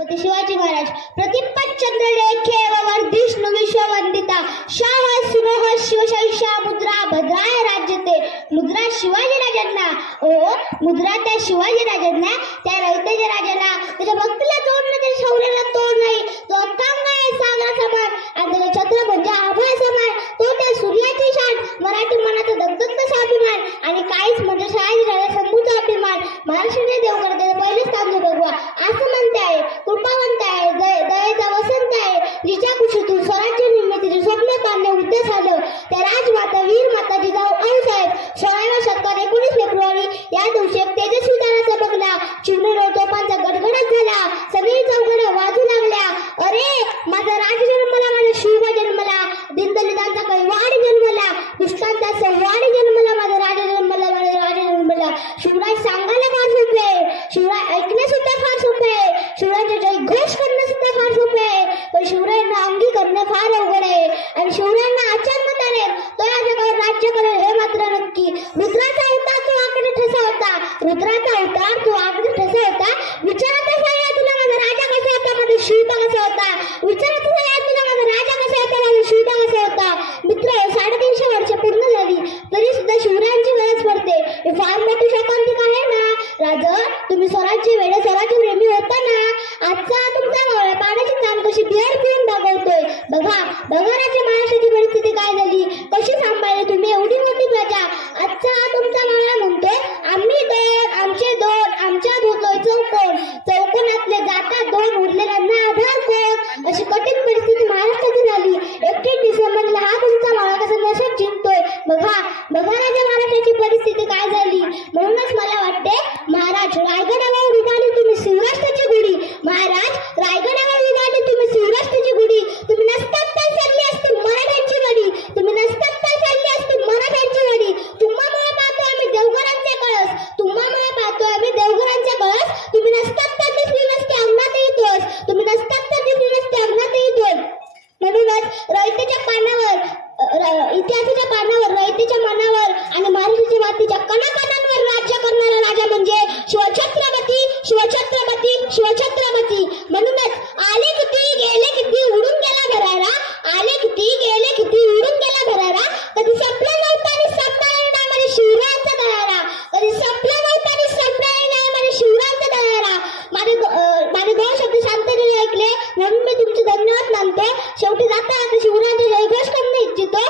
शिवाजी महाराज. प्रतिपचंद्र लेखे वर्धिष्णु विश्ववंदिता. शाह सुरह शिवशैषा मुद्रा भद्राय राज्यते मुद्रा शिवाजी राजांना. ओ मुद्रा त्या शिवाजी राजांना त्या रवितेच्या राजाला. त्याच्या भक्तीला तोडलं त्या शौर्याला तोडलं रुद्राचा अवतार तू अगदी ठसा होता. विचारत असाया तुला माझा राजा कसा होता माझा शिवता कसा होता? विचारत असाया तुला माझा राजा कसा होता माझा शिवता कसा होता? मित्र साडेतीनशे वर्ष पूर्ण झाली. तरी सुद्धा शिवरायांची वेळच पडते. हे फार मोठी शतांतिक आहे ना? राजा तुम्ही स्वराज्य वेळे स्वराज्य प्रेमी होता ना? आजचा तुमचा पाण्याची काम कशी बिहार पिऊन भागवतोय should I get away? Shivchhatrapati Shivchhatrapati Shivchhatrapati. म्हणूनच आले किती गेले किती उडून गेला भरारा आले किती गेले किती उडून गेला भरारा कधी संपला नव्हता आणि संपणार नाही म्हणजे शिवरायांचा दरारा कधी संपला नव्हता आणि संपणार नाही म्हणजे शिवरायांचा दरारा माझे माझे दोन शब्द शांततेने ऐकले. म्हणून मी तुमचे धन्यवाद मानते. शेवटी जाता आता शिवरायांचा जयघोष करून इच्छितो.